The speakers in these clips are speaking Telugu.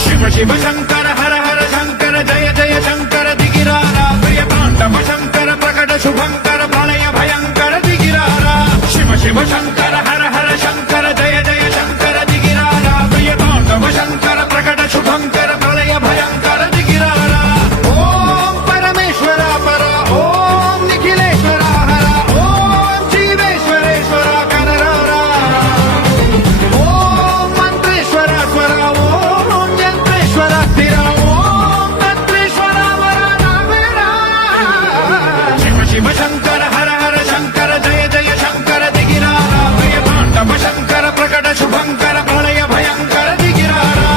శివ శివ శంకర హర హర శంకర జయ జయ శంకర దిగిరారా ప్రియ తాండవ శంకర ప్రకట శుభంకర ప్రళయ భయంకర దిగిరారా శివ శివ శంకర హర హర శంకర జయ జయ శంకర దిగిరారా ప్రియ తాండవ శంకర ప్రకట శుభంకర ప్రళయ భయంకర దిగిరారా ఓం పరమేశ్వర పర ఓం నిఖిలేశ్వర హర ఓం జీవేశ్వరేశ్వర కనరారా ఓం మంత్రేశ్వర స్వర ఓం యంత్రేశ్వర స్థిర ఓం తంత్రేశ్వర వర నామేరా శివ శివ శంకర హర హర శంకర జయ జయ శంకర దిగిరారా ప్రియ తాండవ శంకర ప్రకట శుభంకర ప్రళయ భయంకర దిగిరారా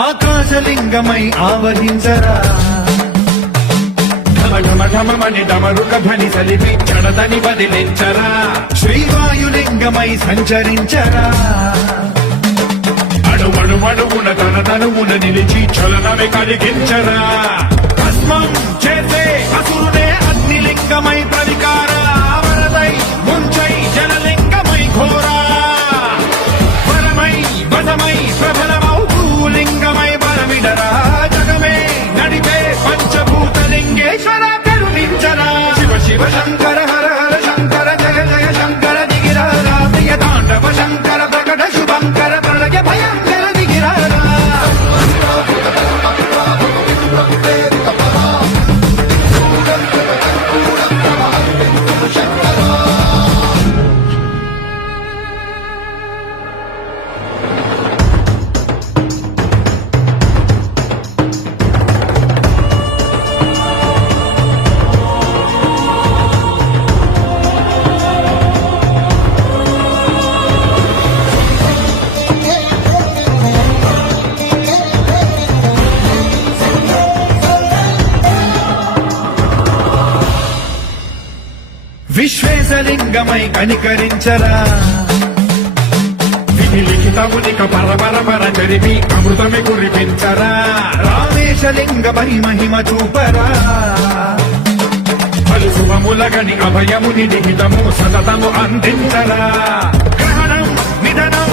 ఆకాశలింగమై ఆవహించరా ఢమ ఢమ ఢమమని డమరుక ధ్వని సలిపి జడదని బదిలించరా శ్రీవాయులింగమై సంచరించరా అడుగున తన తనువున నిలిచి చలనమే కలిగించరా భస్మం చేసే అసురునే అగ్నిలింగమై ప్రవికారా వరదై ముంచై జలలింగమై ఘోరా వరమై వదమై ప్రబలమౌ భూలింగమై బలమిడరా జగమే నడిపే పంచభూతలింగేశ్వర కరుణించరా శివ శివ శంకర హర హర శంకర జయ జయ శంకర దిగిరారా ప్రియ తాండవ శంకర ప్రకట శుభంకర ప్రళయ భయంకర దిగిరారా విశ్వేశలింగమై కనికరించరా విధి లిఖితమునిక పరపర జరిపి అమృతమి కురిపించరా రామేశలింగమై మహిమ చూపరా పలు శుభములగని అభయముని లిఖితము సతతము అందించరా గ్రహణం నిధనం